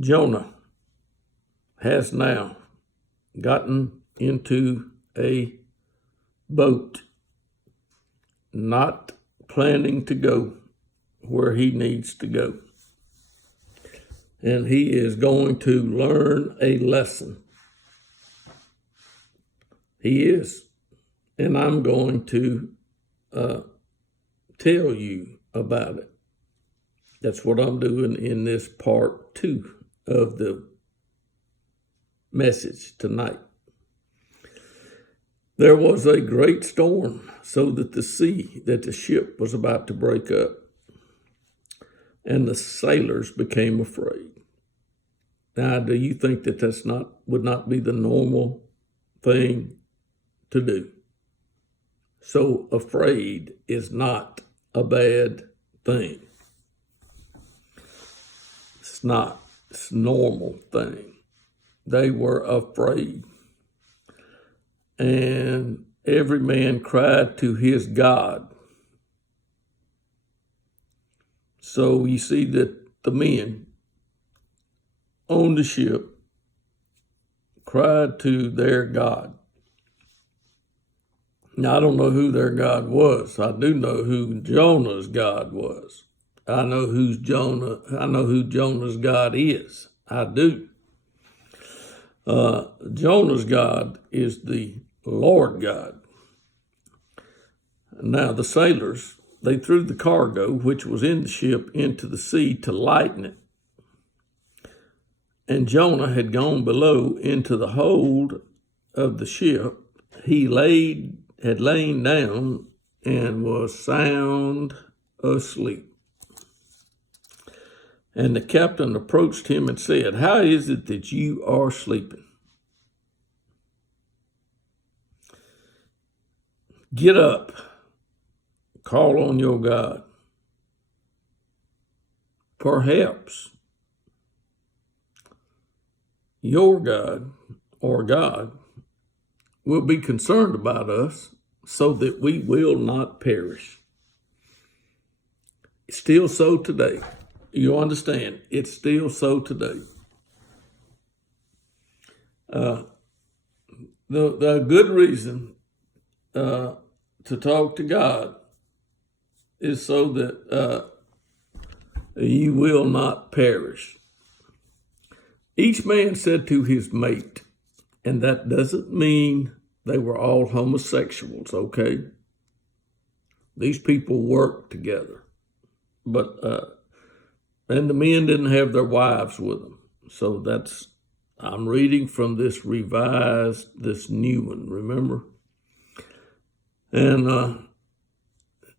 Jonah has now gotten into a boat, not planning to go where he needs to go. And he is going to learn a lesson. He is. And I'm going to tell you about it. That's what I'm doing in this part 2 of the message tonight. There was a great storm, so that the ship was about to break up, and the sailors became afraid. Now, do you think that would not be the normal thing to do? So afraid is not a bad thing. It's not. It's a normal thing. They were afraid. And every man cried to his God. So you see that the men on the ship cried to their God. Now, I don't know who their God was. I do know who Jonah's God was. I know who Jonah's God is. I do. Jonah's God is the Lord God. Now, the sailors, they threw the cargo, which was in the ship, into the sea to lighten it. And Jonah had gone below into the hold of the ship. He had lain down and was sound asleep. And the captain approached him and said, "How is it that you are sleeping? Get up, call on your God. Perhaps your God or God will be concerned about us so that we will not perish." It's still so today. You understand? It's still so today. The good reason to talk to God is so that you will not perish. Each man said to his mate, and that doesn't mean they were all homosexuals, okay? These people worked together. And the men didn't have their wives with them. So I'm reading from this new one, remember? And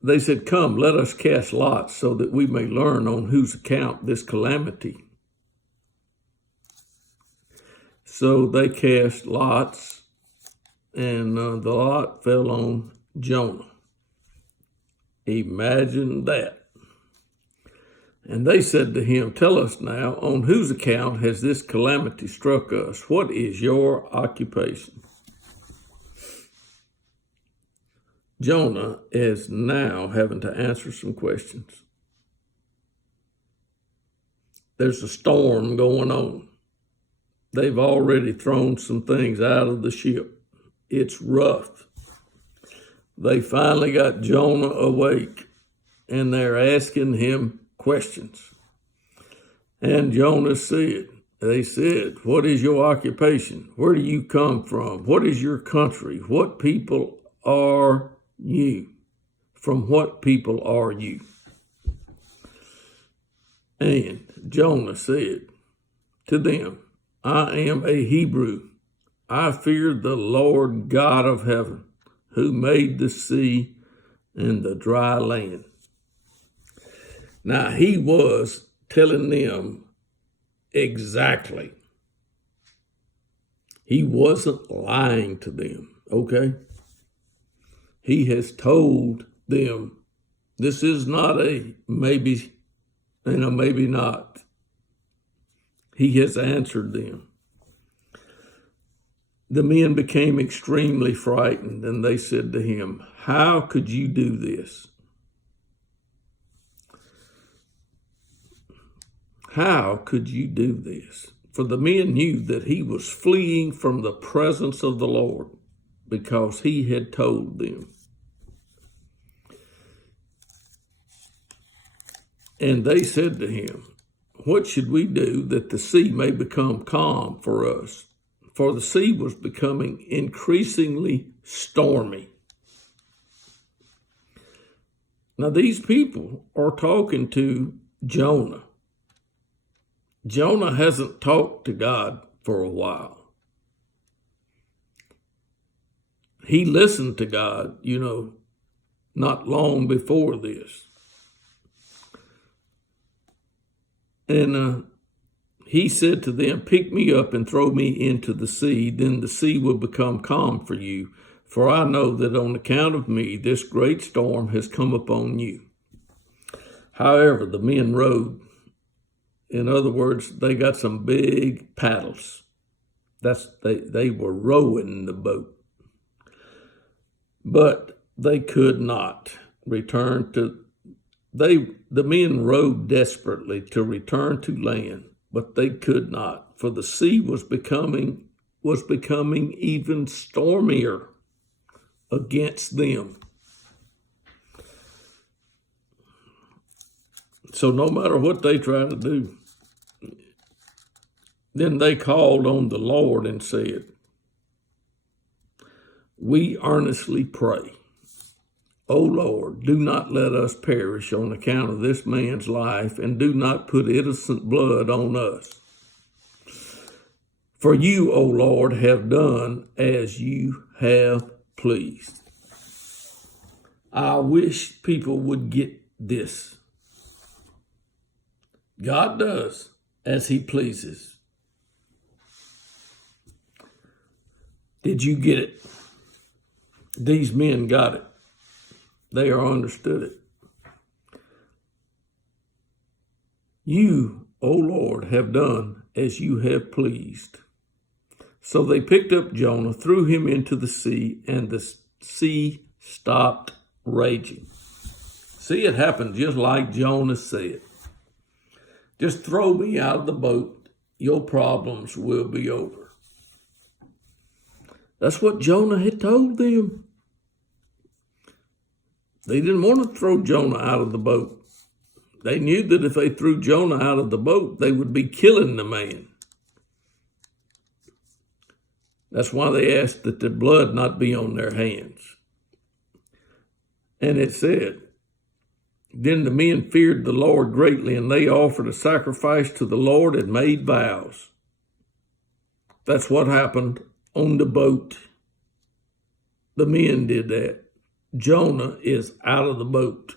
they said, "Come, let us cast lots so that we may learn on whose account this calamity." So they cast lots, and the lot fell on Jonah. Imagine that. And they said to him, "Tell us now, on whose account has this calamity struck us? What is your occupation?" Jonah is now having to answer some questions. There's a storm going on. They've already thrown some things out of the ship. It's rough. They finally got Jonah awake, and they're asking him questions. And Jonah they said, "What is your occupation? Where do you come from? What is your country? What people are you? From what people are you?" And Jonah said to them, "I am a Hebrew. I fear the Lord God of heaven, who made the sea and the dry land." Now, he was telling them exactly. He wasn't lying to them, okay? He has told them this is not a maybe, maybe not. He has answered them. The men became extremely frightened, and they said to him, "How could you do this? how could you do this? For the men knew that he was fleeing from the presence of the Lord, because he had told them. And they said to him, what should we do that the sea may become calm for us? For the sea was becoming increasingly stormy. Now these people are talking to Jonah. Jonah hasn't talked to God for a while. He listened to God, not long before this. And he said to them, pick me up and throw me into the sea, then the sea will become calm for you. For I know that on account of me, this great storm has come upon you. However, the men rowed. In other words, they got some big paddles. They were rowing the boat. But they could not return to, the men rowed desperately to return to land, but they could not, for the sea was becoming even stormier against them. So no matter what they try to do, then they called on the Lord and said, we earnestly pray, O Lord, do not let us perish on account of this man's life, and do not put innocent blood on us. For you, O Lord, have done as you have pleased. I wish people would get this. God does as he pleases. Did you get it? These men got it. They are understood it. You, O Lord, have done as you have pleased. So they picked up Jonah, threw him into the sea, and the sea stopped raging. See, it happened just like Jonah said. Just throw me out of the boat. Your problems will be over. That's what Jonah had told them. They didn't want to throw Jonah out of the boat. They knew that if they threw Jonah out of the boat, they would be killing the man. That's why they asked that the blood not be on their hands. And it said, then the men feared the Lord greatly, and they offered a sacrifice to the Lord and made vows. That's what happened on the boat. The men did that. Jonah is out of the boat.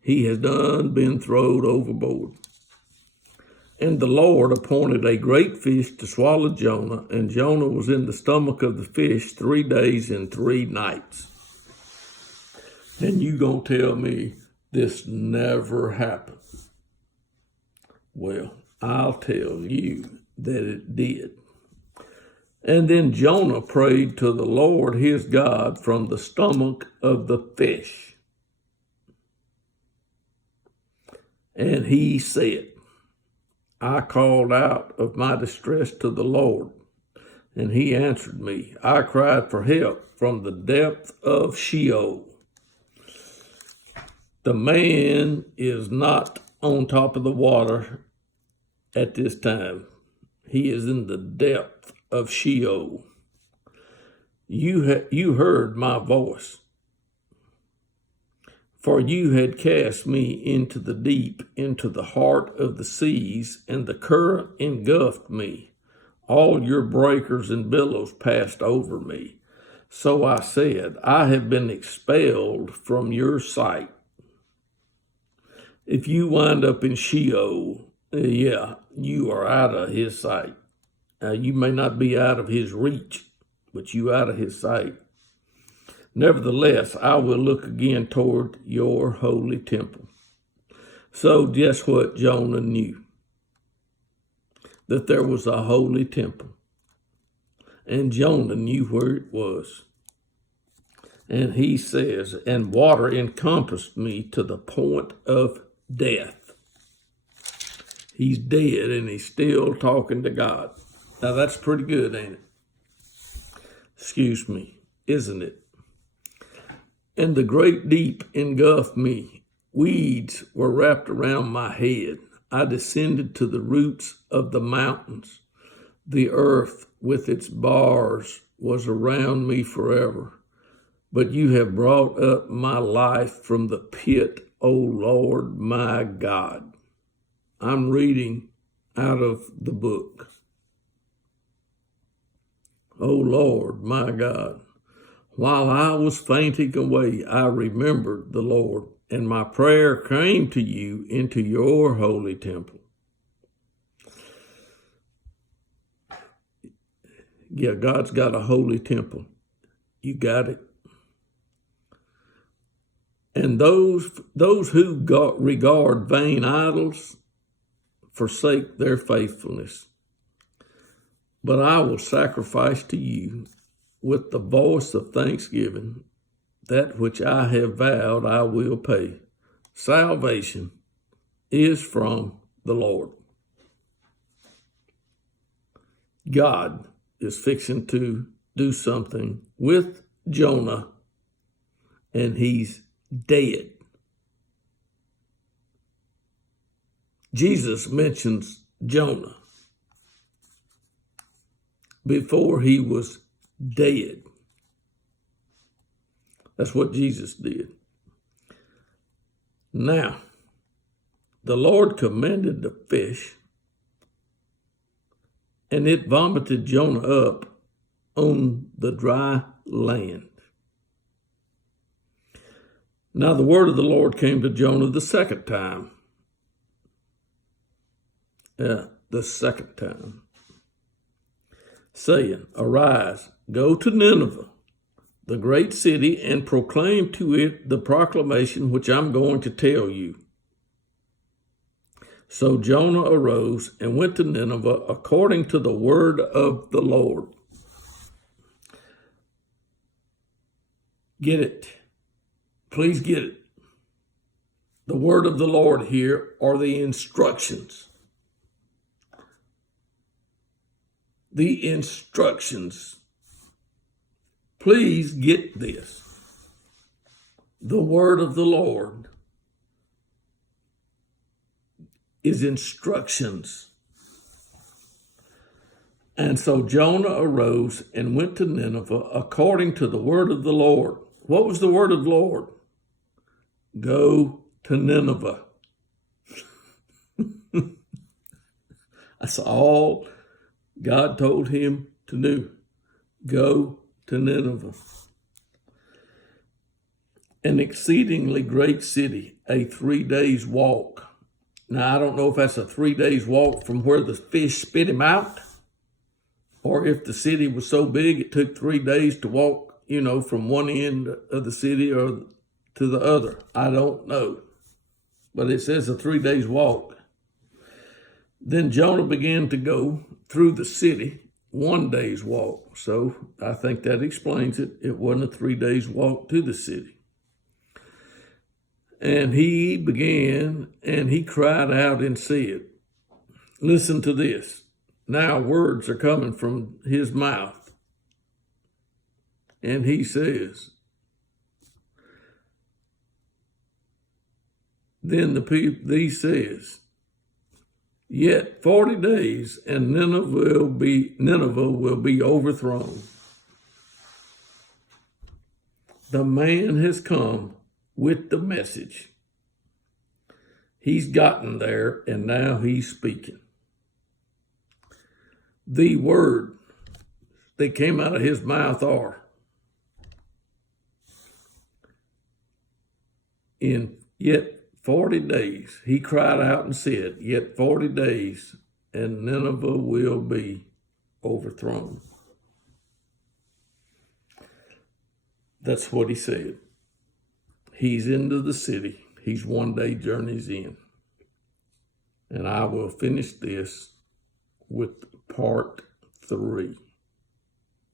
He has been thrown overboard. And the Lord appointed a great fish to swallow Jonah, and Jonah was in the stomach of the fish 3 days and 3 nights. And you gonna tell me this never happened? Well, I'll tell you that it did. And then Jonah prayed to the Lord his God from the stomach of the fish. And he said, I called out of my distress to the Lord, and he answered me. I cried for help from the depth of Sheol. The man is not on top of the water at this time. He is in the depth of Sheol. You heard my voice, for you had cast me into the deep, into the heart of the seas, and the current engulfed me. All your breakers and billows passed over me. So I said, I have been expelled from your sight. If you wind up in Sheol, you are out of his sight. You may not be out of his reach, but you out of his sight. Nevertheless, I will look again toward your holy temple. So guess what Jonah knew? That there was a holy temple. And Jonah knew where it was. And he says, and water encompassed me to the point of death. He's dead and he's still talking to God. Now that's pretty good, ain't it? Excuse me, isn't it? And the great deep engulfed me. Weeds were wrapped around my head. I descended to the roots of the mountains. The earth with its bars was around me forever. But you have brought up my life from the pit, O Lord my God. I'm reading out of the book. O Lord my God. While I was fainting away, I remembered the Lord, and my prayer came to you into your holy temple. Yeah, God's got a holy temple. You got it. And those who regard vain idols forsake their faithfulness. But I will sacrifice to you with the voice of thanksgiving. That which I have vowed I will pay. Salvation is from the Lord. God is fixing to do something with Jonah, and he's dead. Jesus mentions Jonah before he was dead. That's what Jesus did. Now, the Lord commanded the fish, and it vomited Jonah up on the dry land. Now the word of the Lord came to Jonah the second time. Saying, Arise, go to Nineveh, the great city, and proclaim to it the proclamation which I'm going to tell you. So Jonah arose and went to Nineveh according to the word of the Lord. Get it. Please get it. The word of the Lord here are the instructions. The instructions. Please get this. The word of the Lord is instructions. And so Jonah arose and went to Nineveh according to the word of the Lord. What was the word of the Lord? Go to Nineveh. That's all God told him to do. Go to Nineveh. An exceedingly great city, a 3 days walk. Now, I don't know if that's a 3 days walk from where the fish spit him out, or if the city was so big it took 3 days to walk, from one end of the city or to the other. I don't know. But it says a 3 days walk. Then Jonah began to go through the city, 1 day's walk. So I think that explains it. It wasn't a 3 days walk to the city. And he began, and he cried out and said, listen to this. Now words are coming from his mouth. And he says, then he says, yet 40 days and Nineveh will be overthrown. The man has come with the message. He's gotten there and now he's speaking. The word that came out of his mouth are, in yet 40 days, he cried out and said, yet 40 days and Nineveh will be overthrown. That's what he said. He's into the city. He's 1 day journey's in. And I will finish this with part 3.